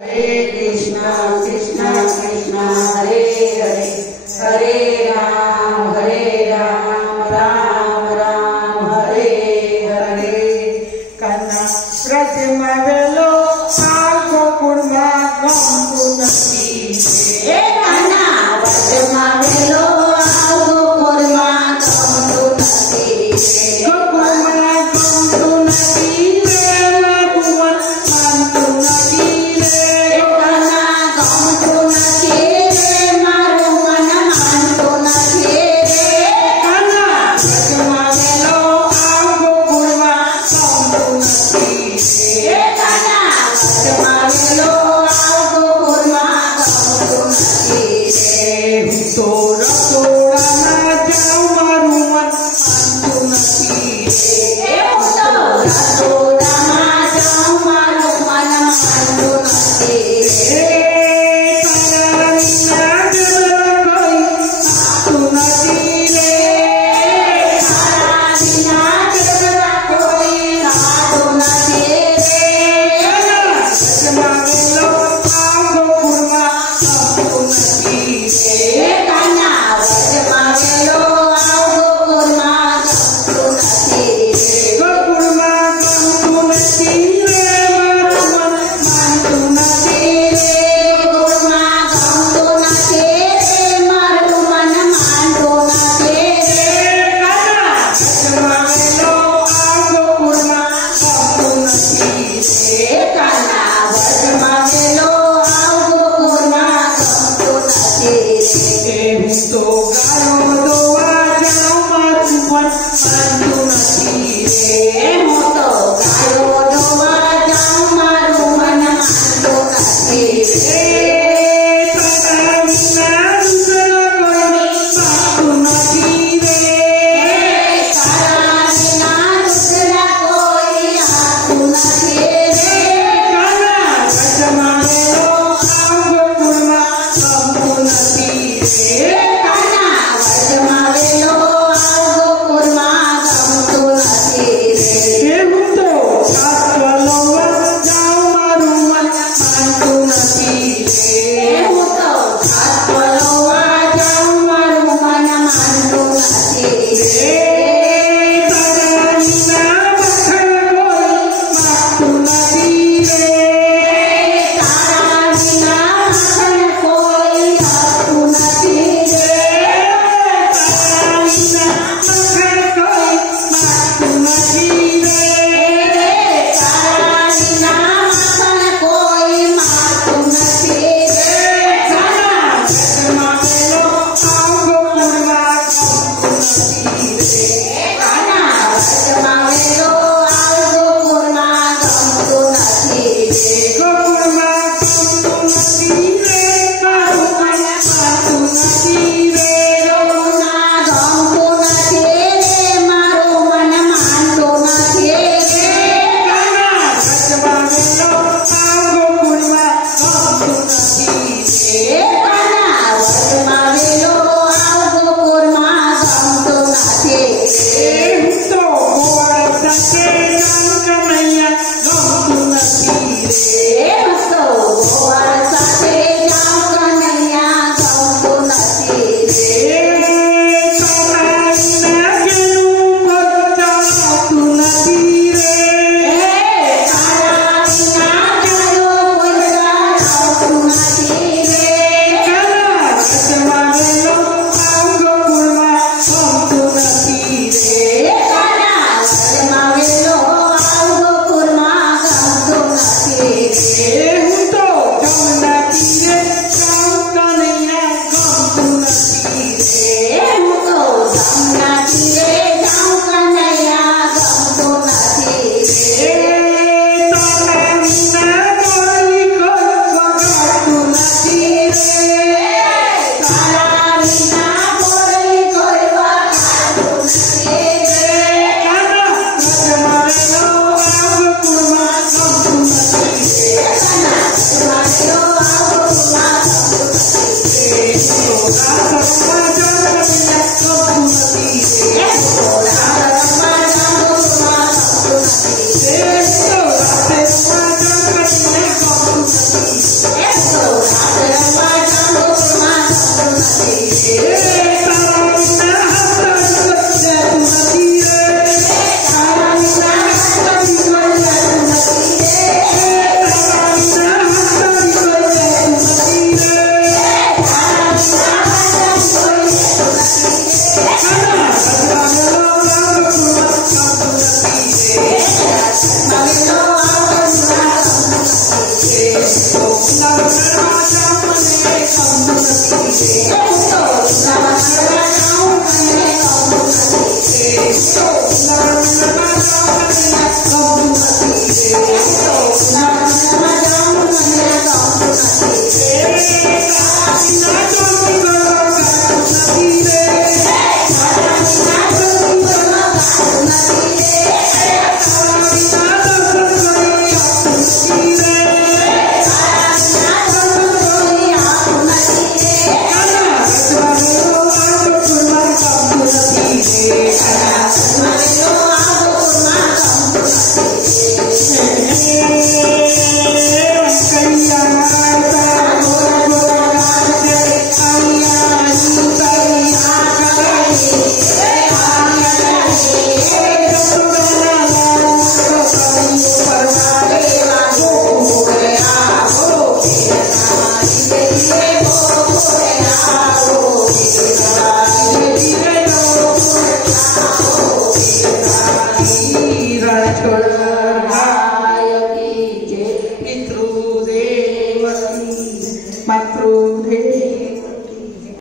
हरे कृष्णा कृष्णा कृष्णा हरे हरे, हरे राम राम राम हरे हरे। कन्ना व्रज मवेलो आगो कुर्मा गंतु नदी, कन्ना व्रज मवेलो आगो कुर्मा गंतु नदी, कुर्मा गंतु नदी रे मगुवन गंतु नदी रे, कन्ना गंतु नदी रे मारो मन गंतु नदी रे, कन्ना व्रज मवेलो आगो कुर्मा गंतु नदी रे, कन्ना व्रज मवेलो आगो कुर्मा गंतु नदी रे। तोरा तोरा ना जाऊ मारू मन गंतु नदी रे, तोरा तोरा ना जाऊ मारू मन गंतु नदी रे, तारा बिना जगत कोई गंतु नदी रे, तारा बिना जगत कोई गंतु नदी रे, व्रज मवेलो आगो कुर्मा गंतु नदी रे, कन्ना व्रज मवेलो आगो कुर्मा गंतु नदी रे, कुर्मा गंतु नदी रे मारो मन गंतु नदी रे, कुर्मा गंतु नदी रे मारो मन गंतु नदी रे, कन्ना व्रज मवेलो आगो कुर्मा गंतु नदी रे, कन्ना व्रज मवेलो आगो कुर्मा गंतु नदी रे। तो गायो दोआ जाऊ मारू मन गंतु नदी रे, तो गायो दोआ जाऊ मारू मन गंतु नदी रे, तारा बिना दूसरा कोई गंतु नदी रे, तारा बिना दूसरा कोई गंतु नदी रे, कन्ना व्रज मवेलो आगो कुर्मा गंतु नदी रे, कन्ना व्रज मवेलो आगो कुर्मा गंतु नदी रे। तो कातलोवा जाऊ मारू मन गंतु नदी रे, तो कातलोवा जाऊ मारू मन गंतु नदी रे, तारा बिना मखन कोई गंतु नदी रे, तारा बिना मखन कोई गंतु नदी रे, तारा बिना मखन कोई गंतु नदी रे, तारा बिना मखन कोई गंतु नदी रे, कन्ना व्रज मवेलो आगो कुर्मा गंतु नदी रे, कन्ना व्रज मवेलो आगो कुर्मा गंतु नदी रे, कुर्मा गंतु नदी रे मारो मन गंतु नदी रे, कुर्मा गंतु नदी रे मारो मन गंतु नदी रे, कन्ना व्रज मवेलो आगो कुर्मा गंतु नदी रे, कन्ना व्रज मवेलो आगो कुर्मा गंतु नदी रे। तो गोवाळ साथे जाऊ कन्हैया गंतु नदी रे, तो गोवाळ साथे जाऊ कन्हैया गंतु नदी रे, तारा बिना गेलू कोई गंतु नदी रे, तारा बिना गेलू कोई गंतु नदी रे, कन्ना व्रज मवेलो आगो कुर्मा गंतु नदी रे, कन्ना व्रज मवेलो आगो कुर्मा गंतु नदी रे। तो जमुना तीरे जाऊ कन्हैया गंतु नदी रे, तो जमुना तीरे जाऊ कन्हैया गंतु नदी रे, तारा बिना कोई गंतु नदी रे, तारा बिना कोई गंतु नदी रे, कन्ना व्रज मवेलो आगो कुर्मा गंतु नदी रे, कन्ना व्रज मवेलो आगो कुर्मा गंतु नदी रे। तोरा तोरा जाऊ कन्हैया गंतु नदी रे, तोरा तोरा जाऊ कुर्मा गंतु नदी रे, तोरा तोरा जाऊ कन्हैया गंतु नदी Yeah.